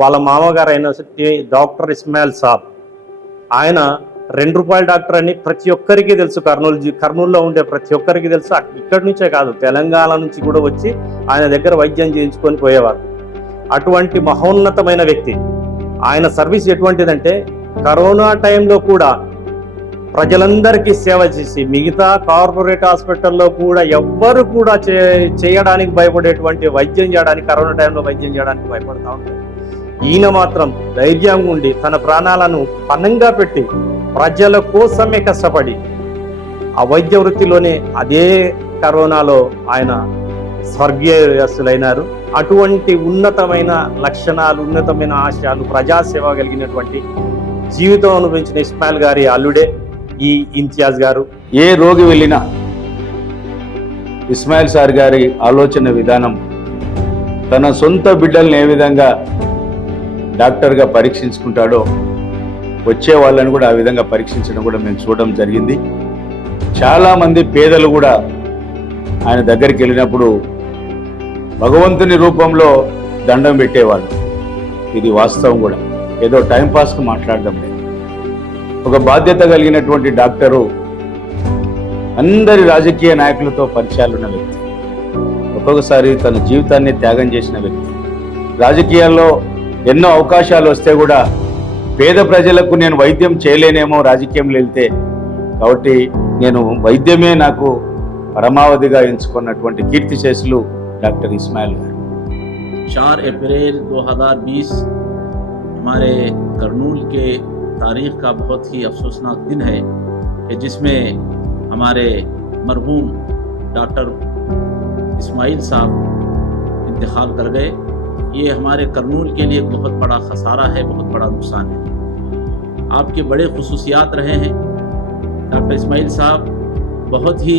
వాళ్ళ మామగారు అయిన డాక్టర్ ఇస్మాయిల్ సాబ్, ఆయన ₹2 డాక్టర్ అని ప్రతి ఒక్కరికి తెలుసు. కర్నూలులో ఉండే ప్రతి ఒక్కరికి తెలుసు. ఇక్కడి నుంచే కాదు, తెలంగాణ నుంచి కూడా వచ్చి ఆయన దగ్గర వైద్యం చేయించుకొని పోయేవారు. అటువంటి మహోన్నతమైన వ్యక్తి. ఆయన సర్వీస్ ఎటువంటిదంటే, కరోనా టైంలో కూడా ప్రజలందరికీ సేవ చేసి, మిగతా కార్పొరేట్ హాస్పిటల్లో కూడా ఎవ్వరు కూడా చేయడానికి భయపడేటువంటి వైద్యం చేయడానికి, కరోనా టైంలో వైద్యం చేయడానికి భయపడతా ఉంటారు. ఈయన మాత్రం ధైర్యంగా ఉండి తన ప్రాణాలను పణంగా పెట్టి ప్రజల కోసమే కష్టపడి ఆ వైద్య వృత్తిలోనే అదే కరోనాలో ఆయన స్వర్గీయస్తులైనారు. అటువంటి ఉన్నతమైన లక్షణాలు, ఉన్నతమైన ఆశయాలు, ప్రజాసేవ కలిగినటువంటి జీవితం అనుభవించిన ఇస్మాయిల్ గారి అల్లుడే ఈ ఇంతియాజ్ గారు. ఏ రోగి వెళ్ళినా ఇస్మాయిల్ సార్ గారి ఆలోచన విధానం, తన సొంత బిడ్డల్ని ఏ విధంగా డాక్టర్గా పరీక్షించుకుంటాడో వచ్చే వాళ్ళని కూడా ఆ విధంగా పరీక్షించడం కూడా మేము చూడడం జరిగింది. చాలామంది పేదలు కూడా ఆయన దగ్గరికి వెళ్ళినప్పుడు భగవంతుని రూపంలో దండం పెట్టేవాళ్ళు. ఇది వాస్తవం కూడా, ఏదో టైంపాస్కి మాట్లాడడం లేదు. ఒక బాధ్యత కలిగినటువంటి డాక్టరు, అందరి రాజకీయ నాయకులతో పరిచయాలున్న వ్యక్తి, ఒక్కొక్కసారి తన జీవితాన్ని త్యాగం చేసిన వ్యక్తి. రాజకీయాల్లో ఎన్నో అవకాశాలు వస్తే కూడా పేద ప్రజలకు నేను వైద్యం చేయలేనేమో రాజకీయంలో వెళ్తే, కాబట్టి నేను వైద్యమే నాకు పరమావధిగా ఎంచుకున్నటువంటి కీర్తిశేషులు డాక్టర్ ఇస్మాయిల్ గారు. 4 अप्रैल 2020 हमारे करनूल के तारीख का बहुत ही अफसोसनाक दिन है कि जिसमें हमारे मरहूम डॉक्टर इस्माइल साहब इंतकाल कर गए। ये हमारे करनूल के लिए बहुत बड़ा खसारा है, बहुत बड़ा नुकसान है। आपके बड़े खुसूसियात रहे हैं डॉक्टर इस्माइल साहब। बहुत ही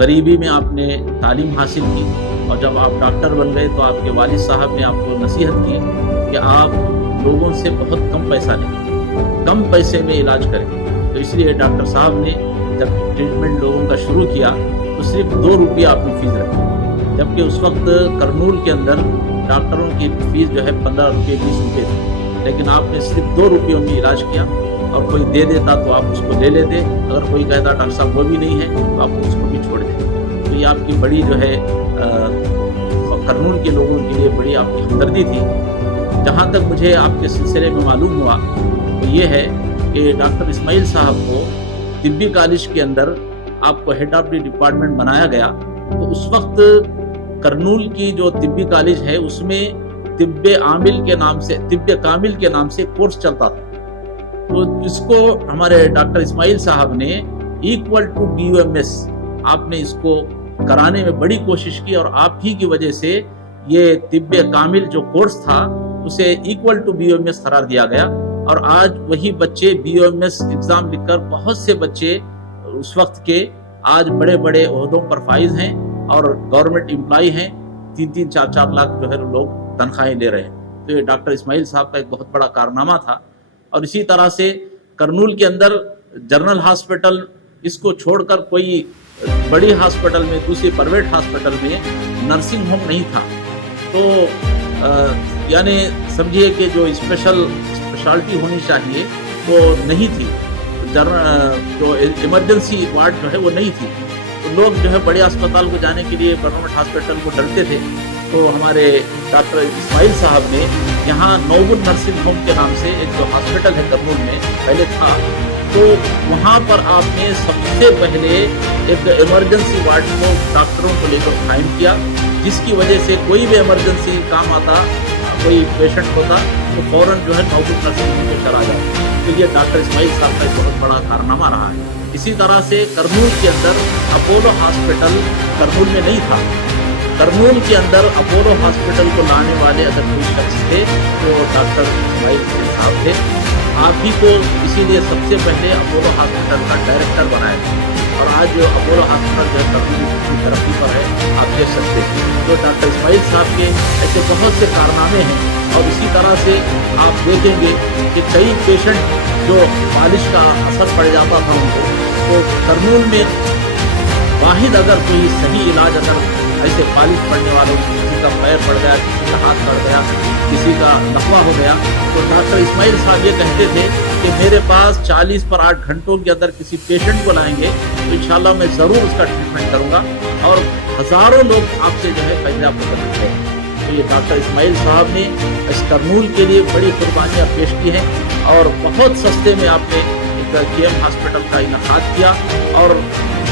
गरीबी में आपने तालीम हासिल की और जब आप डॉक्टर बन गए तो आपके वालिद साहब ने आपको नसीहत की कि आप लोगों से बहुत कम पैसा लें, कम पैसे में इलाज करें। तो इसलिए डॉक्टर साहब ने जब ट्रीटमेंट लोगों का शुरू किया तो सिर्फ ₹2 आपने फीस रखी, जबकि उस वक्त करनूल के अंदर डॉक्टरों की फीस जो है ₹15-20 थी, लेकिन आपने सिर्फ ₹2 में इलाज किया। और कोई दे देता तो आप उसको ले लेते, अगर कोई कहता डॉक्टर साहब वो भी नहीं है तो आप उसको भी छोड़ देते। तो ये आपकी बड़ी जो है करनूल के लोगों के लिए बड़ी आपकी हमदर्दी थी। जहाँ तक मुझे आपके सिलसिले में मालूम हुआ तो ये है कि डॉक्टर इस्माइल साहब को तिब्बी कॉलेज के अंदर आपको हेड ऑफ द डिपार्टमेंट बनाया गया। तो उस वक्त करनूल की जो तिब्बी कॉलेज है उसमें तिब्बे कामिल के नाम से कोर्स चलता था। तो इसको हमारे डॉक्टर इस्माइल साहब ने इक्वल टू BOMS आपने इसको कराने में बड़ी कोशिश की और आप ही की वजह से ये तिब्बे कामिल जो कोर्स था उसे इक्वल टू BOMS करार दिया गया। और आज वही बच्चे BOMS एग्जाम लिखकर बहुत से बच्चे उस वक्त के आज बड़े बड़े ओहदों पर फाइज हैं और गवर्नमेंट एम्प्लॉय हैं। 3-3, 4-4 लाख जो है लोग तनख्वाहें ले रहे हैं। तो ये डॉक्टर इस्माइल साहब का एक बहुत बड़ा कारनामा था। और इसी तरह से करनूल के अंदर जनरल हॉस्पिटल इसको छोड़कर कोई बड़ी हॉस्पिटल में, दूसरी प्राइवेट हॉस्पिटल में नर्सिंग होम नहीं था। तो यानी समझिए कि जो स्पेशलिटी होनी चाहिए वो नहीं थी, जो इमरजेंसी वार्ड जो है वो नहीं थी। तो लोग जो है बड़े अस्पताल को जाने के लिए गवर्नमेंट हॉस्पिटल को डरते थे। तो हमारे डॉक्टर इस्माइल साहब ने यहाँ नौबुल नर्सिंग होम के नाम से एक जो हॉस्पिटल है करनूल में पहले था, तो वहाँ पर आपने सबसे पहले एक इमरजेंसी वार्ड को डॉक्टरों को लेकर कायम किया, जिसकी वजह से कोई भी इमरजेंसी काम आता, कोई पेशेंट होता तो फौरन जो है नौबुल नर्सिंग होम में चला जाता। तो ये डॉक्टर इस्माइल साहब का एक बहुत बड़ा कारनामा रहा है। इसी तरह से करनूल के अंदर अपोलो हॉस्पिटल करनूल में नहीं था। करनूल के अंदर अपोलो हॉस्पिटल को लाने वाले अगर कोई शख्स थे तो डॉक्टर इस्माइल साहब थे। आप ही को इसीलिए सबसे पहले अपोलो हॉस्पिटल का डायरेक्टर बनाया और आज जो अपोलो हॉस्पिटल जो करनूल की तरक्की पर है आप देख सकते हैं। तो डॉक्टर इस्माइल साहब के ऐसे बहुत से कारनामे हैं। और इसी तरह से आप देखेंगे कि कई पेशेंट जो मालिश का असर पड़ जाता था उनको, तो करनूल में वाहिद अगर कोई सही इलाज अगर ऐसे फालिश पड़ने वालों किसी का पैर पड़ गया, किसी का हाथ पड़ गया, किसी का लकवा हो गया, तो डॉक्टर इस्माइल साहब ये कहते थे कि मेरे पास 40 पर 8 घंटों के अंदर किसी पेशेंट को लाएंगे तो इंशाल्लाह मैं ज़रूर उसका ट्रीटमेंट करूँगा और हज़ारों लोग आपसे जो है फायदा मुतल्लिक है। तो ये डॉक्टर इस्माइल साहब ने इस करनूल के लिए बड़ी कुर्बानियाँ पेश की हैं और बहुत सस्ते में आपने एक KM हॉस्पिटल का इनेकाद किया और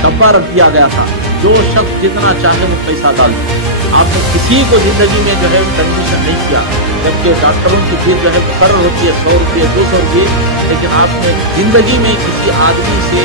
डब्बा रख दिया गया था, जो शख्स जितना चाहे वो पैसा डाल दे। आपने किसी को ज़िंदगी में जो है कंडीशन नहीं किया, जबकि डॉक्टरों की फीस जो है मुकर्रर होती है 100 रुपये 200 रुपये, लेकिन आपने ज़िंदगी में किसी आदमी से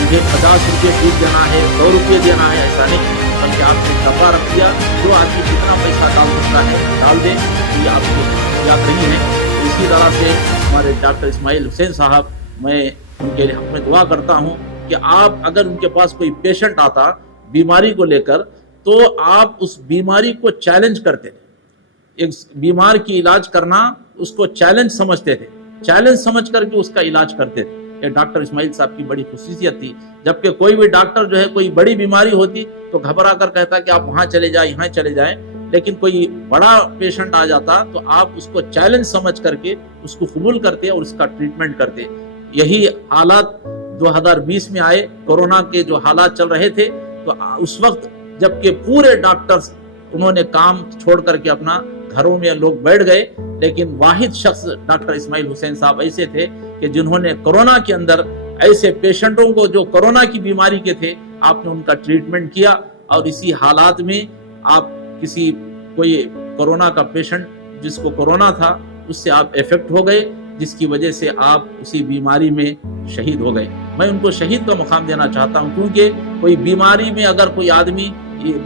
मुझे 50 रुपये फीस देना है 100 रुपये देना है ऐसा नहीं, बल्कि आपने डब्बा रख दिया, जो आदमी जितना पैसा डाल सकता है डाल दे। ये आपको याद नहीं है। इसी तरह से हमारे डॉक्टर इस्माइल हुसैन साहब, मैं उनके लिए हक में दुआ करता हूँ कि आप अगर उनके पास कोई पेशेंट आता बीमारी को लेकर तो आप उस बीमारी को चैलेंज करते थे। एक बीमार की इलाज करना उसको चैलेंज समझते थे, चैलेंज समझ करके उसका इलाज करते थे। ये डॉक्टर इस्माइल साहब की बड़ी खुसूसियत थी। जबकि कोई भी डॉक्टर जो है कोई बड़ी बीमारी होती तो घबरा कर कहता कि आप वहाँ चले जाएं यहाँ चले जाएं, लेकिन कोई बड़ा पेशेंट आ जाता तो आप उसको चैलेंज समझ करके उसको कबूल करते और उसका ट्रीटमेंट करते। यही हालात 2020 में आए, कोरोना के जो हालात चल रहे थे, तो उस वक्त जबकि पूरे डॉक्टर्स उन्होंने काम छोड़ करके अपना घरों में लोग बैठ गए, लेकिन वाहिद शख्स डॉक्टर इस्माइल हुसैन साहब ऐसे थे कि जिन्होंने कोरोना के अंदर ऐसे पेशेंटों को जो कोरोना की बीमारी के थे आपने उनका ट्रीटमेंट किया। और इसी हालात में आप किसी कोई कोरोना का पेशेंट जिसको कोरोना था उससे आप इफेक्ट हो गए, जिसकी वजह से आप उसी बीमारी में शहीद हो गए। मैं उनको शहीद का मुकाम देना चाहता हूँ, क्योंकि कोई बीमारी में अगर कोई आदमी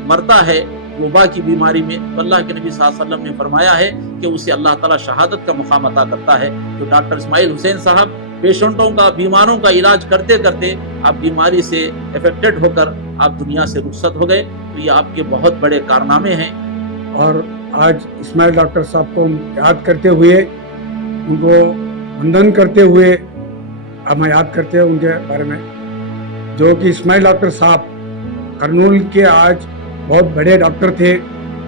मरता है वबा की बीमारी में, अल्लाह के नबी सल्लल्लाहु अलैहि वसल्लम ने फरमाया है कि उसे अल्लाह ताला शहादत का मुकाम अता करता है। तो डॉक्टर इस्माइल हुसैन साहब पेशेंटों का, बीमारों का इलाज करते करते आप बीमारी से अफेक्टेड होकर आप दुनिया से रुखसत हो गए। तो ये आपके बहुत बड़े कारनामे हैं। और आज इस्माइल डॉक्टर साहब को याद करते हुए, उनको वंदन करते हुए हम याद करते हैं उनके बारे में, जो कि इस्माइल डॉक्टर साहब करनूल के आज बहुत बड़े डॉक्टर थे।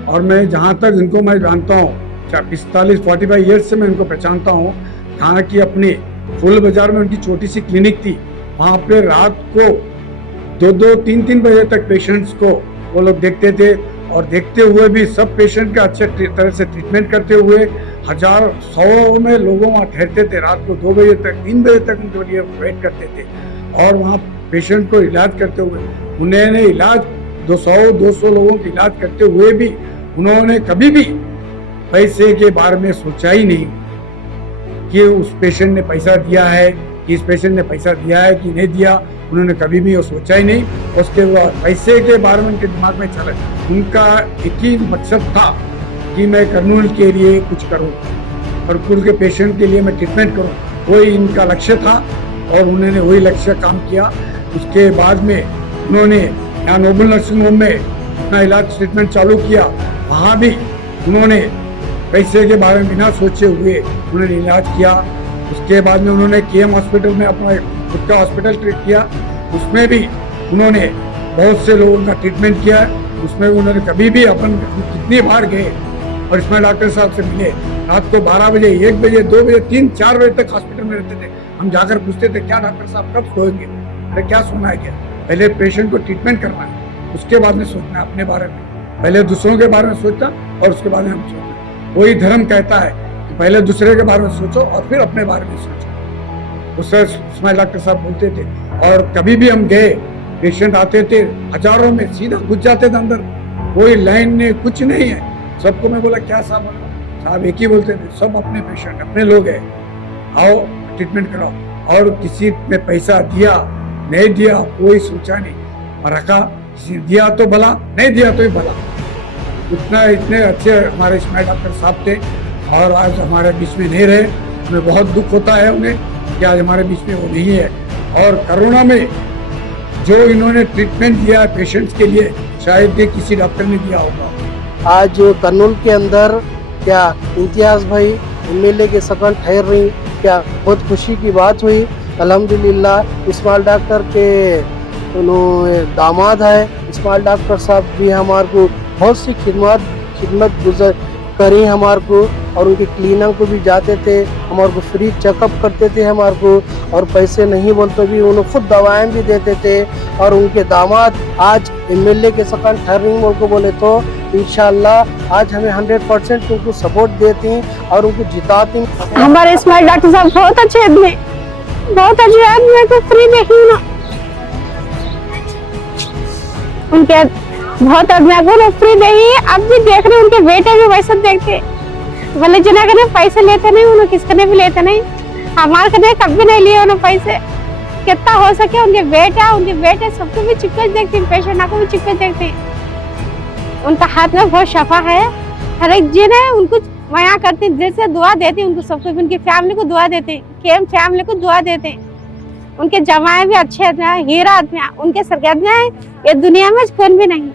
और मैं जहाँ तक इनको मैं जानता हूँ 45 ईयर्स से मैं इनको पहचानता हूँ। यहाँ की अपनी फुल बाजार में उनकी छोटी सी क्लिनिक थी, वहाँ पे रात को 2-2, 3-3 बजे तक पेशेंट्स को वो लोग देखते थे और देखते हुए भी सब पेशेंट का अच्छे तरह से ट्रीटमेंट करते हुए 1,000-100 में लोगों वहाँ ठहरते थे। रात को 2 बजे तक 3 बजे तक उनके लिए वेट करते थे और वहाँ पेशेंट को इलाज करते हुए उन्होंने इलाज 200 लोगों की इलाज करते हुए भी उन्होंने कभी भी पैसे के बारे में सोचा ही नहीं कि उस पेशेंट ने पैसा दिया है, कि इस पेशेंट ने पैसा दिया है कि नहीं दिया। उन्होंने कभी भी वो सोचा ही नहीं। उसके बाद पैसे के बारे में उनके दिमाग में चला, उनका एक ही मकसद था कि मैं करनूल के लिए कुछ करूं, करनूल के पेशेंट के लिए मैं ट्रीटमेंट करूं, वही इनका लक्ष्य था और उन्होंने वही लक्ष्य काम किया। उसके बाद में उन्होंने यहाँ नोबल नर्सिंग होम में अपना इलाज ट्रीटमेंट चालू किया। वहाँ भी उन्होंने पैसे के बारे में बिना सोचे हुए उन्होंने इलाज किया। उसके बाद में उन्होंने KM हॉस्पिटल में अपना खुद का हॉस्पिटल ट्रीट किया, उसमें भी उन्होंने बहुत से लोगों का ट्रीटमेंट किया। उसमें उन्होंने कभी भी अपन कितनी बार गए और इसमें डॉक्टर साहब से मिले, रात को 12 बजे 1 बजे 2 बजे 3-4 बजे तक हॉस्पिटल में रहते थे। हम जाकर पूछते थे क्या डॉक्टर साहब कब सोएंगे? अरे क्या सोना है, क्या पहले पेशेंट को ट्रीटमेंट करना है, उसके बाद में सोचना अपने बारे में। पहले दूसरों के बारे में सोचना और उसके बाद में हम सोचना। वही धर्म कहता है कि पहले दूसरे के बारे में सोचो और फिर अपने बारे में सोचो। उससे इस्माइल डॉक्टर साहब बोलते थे। और कभी भी हम गए, पेशेंट आते थे हजारों में, सीधा घुस जाते थे अंदर, कोई लाइन नहीं, कुछ नहीं है। सबको मैं बोला क्या साहब एक ही बोलते थे, सब अपने पेशेंट अपने लोग हैं, आओ ट्रीटमेंट कराओ। और किसी ने पैसा दिया नहीं दिया कोई सोचा नहीं, और रखा दिया तो भला, नहीं दिया तो ही भला। इतने अच्छे हमारे इस्माइल डॉक्टर साहब थे और आज हमारे बीच में नहीं रहे। हमें बहुत दुख होता है उन्हें कि आज हमारे बीच में वो नहीं है। और कोरोना में जो इन्होंने ट्रीटमेंट दिया है पेशेंट्स के लिए, शायद ये किसी डॉक्टर ने दिया होगा। आज करनूल के अंदर क्या इम्तियाज़ भाई MLA के सकल ठहर रही, क्या बहुत खुशी की बात हुई। अल्हम्दुलिल्लाह इस्माइल डॉक्टर के दामाद है। इस्माइल डॉक्टर साहब भी हमारे को बहुत सी खिदमत खिदमत गुजर करी हमारे को, और उनके क्लिनिक को भी जाते थे, हमारे को फ्री चेकअप करते थे हमारे को, और पैसे नहीं बोलते भी उन्हें खुद दवाएं भी देते थे। और उनके दामाद आज एमएलए के सेकंड टर्निंग उनको बोले तो इंशाल्लाह आज हमें 100% उनको सपोर्ट देती और उनको जिताती। हमारे इस्माइल डॉक्टर साहब बहुत अच्छे आदमी, बहुत अच्छे आदमी को फ्री देखी ना उनके बहुत आदमी को फ्री नहीं। अब भी देख रहे उनके बेटे भी वैसे देखते, बोले जना कने पैसे लेते नहीं, उन्हें किसकने भी लेते नहीं, हमारे कने कभी नहीं लिए उन्हें पैसे। कितना हो सके उनके बेटे सबको भी चिपके देखते, पेशेंट को भी चिपके देखते। उनका हाथ में बहुत शफा है, हर एक जन है उनको माया करते, जैसे दुआ देते उनको सबको, उनकी फैमिली को दुआ देते, केम फैमिली को दुआ देते। उनके जमाए भी अच्छे आदमी, हीरा आदमी, उनके सरकार में ये दुनिया में कौन भी नहीं।